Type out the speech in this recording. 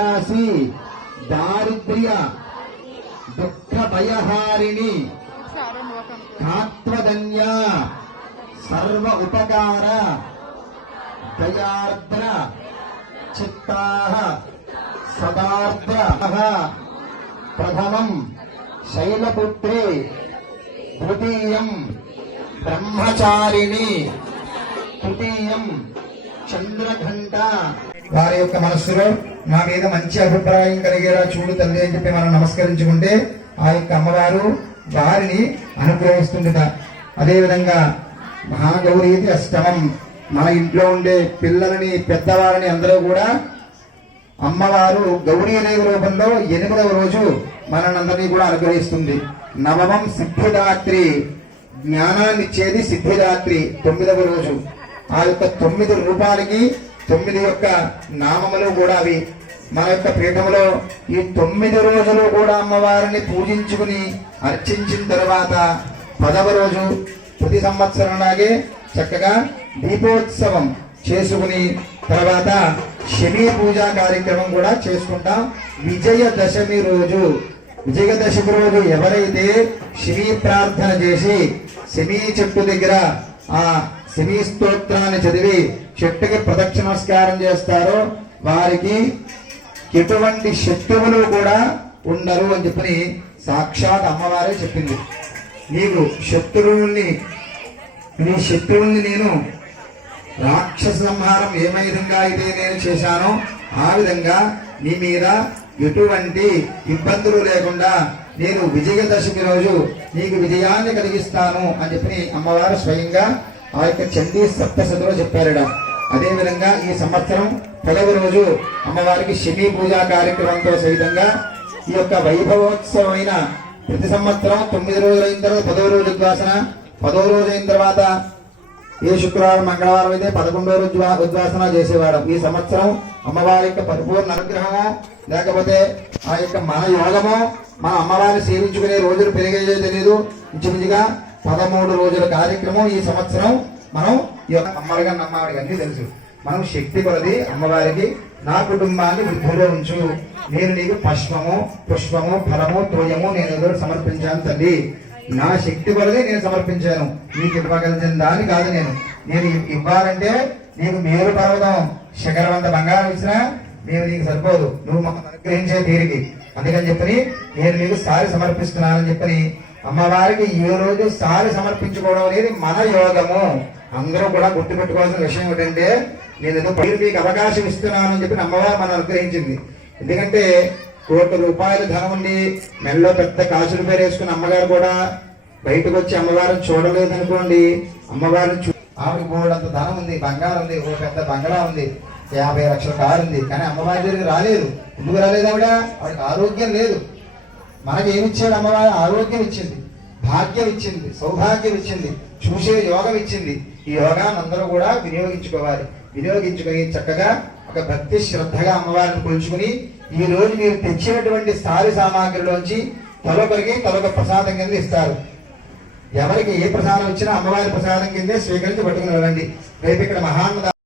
త్రాసి దారిద్ర్య దుఃఖ భయహారిణి కాత్వధన్య సర్వ ఉపకార దయార్ద్ర చిత్తాః సదార్ద్ర ప్రథమం శైలపుత్రే ద్వితీయం బ్రహ్మచారిణి తృతీయం చంద్రఘంట. వారి యొక్క మనస్సులో నా మీద మంచి అభిప్రాయం కలిగేలా చూడు తల్లి అని చెప్పి మనం నమస్కరించుకుంటే ఆ యొక్క అమ్మవారు వారిని అనుగ్రహిస్తుందిట. అదేవిధంగా మహాగౌరీ అష్టమం, మన ఇంట్లో ఉండే పిల్లలని పెద్దవారిని అందరూ కూడా అమ్మవారు గౌరీదేవి రూపంలో 8వ రోజు మనందరినీ కూడా అనుగ్రహిస్తుంది. నవమం సిద్ధిదాత్రి, జ్ఞానాన్ని ఇచ్చేది సిద్ధిదాత్రి 9వ రోజు. ఆ యొక్క 9 రూపాలకి 9 యొక్క నామములు కూడా అవి. మన యొక్క పీఠంలో ఈ 9 రోజులు కూడా అమ్మవారిని పూజించుకుని అర్చించిన తర్వాత 10వ రోజు ప్రతి సంవత్సరం లాగే చక్కగా దీపోత్సవం చేసుకుని తర్వాత శమీ పూజా కార్యక్రమం కూడా చేసుకుంటాం. విజయదశమి రోజు, విజయదశమి రోజు ఎవరైతే శమీ ప్రార్థన చేసి శమీ చెట్టు దగ్గర ఆ శమీ స్తోత్రాన్ని చదివి చెట్టుకి ప్రదక్షిణ నమస్కారం చేస్తారో వారికి ఎటువంటి శత్రువులు కూడా ఉండరు అని చెప్పని సాక్షాత్ అమ్మవారే చెప్పింది. నీకు శత్రువుల్ని, నీ శత్రువుల్ని నేను రాక్షస సంహారం ఏ విధంగా అయితే నేను చేశానో ఆ విధంగా నీ మీద ఎటువంటి ఇబ్బందులు లేకుండా నేను విజయదశమి రోజు నీకు విజయాన్ని కలిగిస్తాను అని చెప్పి అమ్మవారు స్వయంగా ఆ యొక్క చండీ సప్తశతిలో చెప్పారట. అదేవిధంగా ఈ సంవత్సరం 10వ రోజు అమ్మవారికి శమీ పూజా కార్యక్రమంతో సహితంగా ఈ యొక్క వైభవోత్సవమైన ప్రతి సంవత్సరం 9 రోజులు అయిన తర్వాత 10వ రోజు ఉద్వాసన, 10వ రోజు అయిన తర్వాత ఏ శుక్రవారం మంగళవారం అయితే 11వ రోజు ఉద్వాసన చేసేవాడు. ఈ సంవత్సరం అమ్మవారి యొక్క పరిపూర్ణ అనుగ్రహమో లేకపోతే ఆ యొక్క మన యోగమో మన అమ్మవారిని సేవించుకునే రోజులు పెరిగేదో తెలియదు. ఇంచుమించుగా 13 రోజుల కార్యక్రమం ఈ సంవత్సరం మనం ఈ యొక్క అమ్మడిగా నమ్మవాడికి అన్ని తెలుసు. మనం శక్తి కొలది అమ్మవారికి నా కుటుంబాన్ని వృద్ధిలో ఉంచు, నేను నీకు పుష్పము ఫలము తోయము నేను ఏదో సమర్పించాను తల్లి, నా శక్తి కొలది నేను సమర్పించాను, నీకు ఇవ్వగలిగిన దాన్ని కాదు. నేను ఇవ్వాలంటే నీకు మేరు పర్వతం శిఖరవంత బంగారం ఇచ్చినా నేను నీకు సరిపోదు, నువ్వు మమ్మల్ని అనుగ్రహించే తీరికి. అందుకని చెప్పని నేను నీకు సారి సమర్పిస్తున్నానని చెప్పని అమ్మవారికి ఏ రోజు సారి సమర్పించుకోవడం అనేది మన యోగము. అందరూ కూడా గుర్తుపెట్టుకోవాల్సిన విషయం ఏంటంటే నేను ఏదో మీకు అవకాశం ఇస్తున్నానని చెప్పి అమ్మవారు మనం అనుగ్రహించింది. ఎందుకంటే ₹1,00,00,000 ధనం ఉండి మెల్లో పెద్ద కాసులు పేరు వేసుకున్న అమ్మగారు కూడా బయటకు వచ్చి అమ్మవారిని చూడలేదనుకోండి, అమ్మవారిని ఆవిడ బోర్డంత ధనం ఉంది, బంగారం ఉంది, ఓ పెద్ద బంగళా ఉంది, 50 లక్షల కారు ఉంది, కానీ అమ్మవారి దగ్గరికి రాలేదు. ఎందుకు రాలేదు? ఆవిడకి ఆరోగ్యం లేదు. మనకి ఏమిచ్చాడు? అమ్మవారి ఆరోగ్యం ఇచ్చింది, భాగ్యం ఇచ్చింది, సౌభాగ్యం ఇచ్చింది, చూసే యోగం ఇచ్చింది. ఈ యోగాన్ని అందరూ కూడా వినియోగించుకోవాలి. వినియోగించుకొని చక్కగా ఒక భక్తి శ్రద్ధగా అమ్మవారిని కొలుచుకుని ఈ రోజు మీరు తెచ్చినటువంటి స్థాయి సామాగ్రిలోంచి తలొకరికి తలొక ప్రసాదం కింద ఇస్తారు. ఎవరికి ఏ ప్రసాదం ఇచ్చినా అమ్మవారి ప్రసాదం కిందే స్వీకరించి పట్టుకుని వెళ్ళండి. రేపు ఇక్కడ మహాన్నద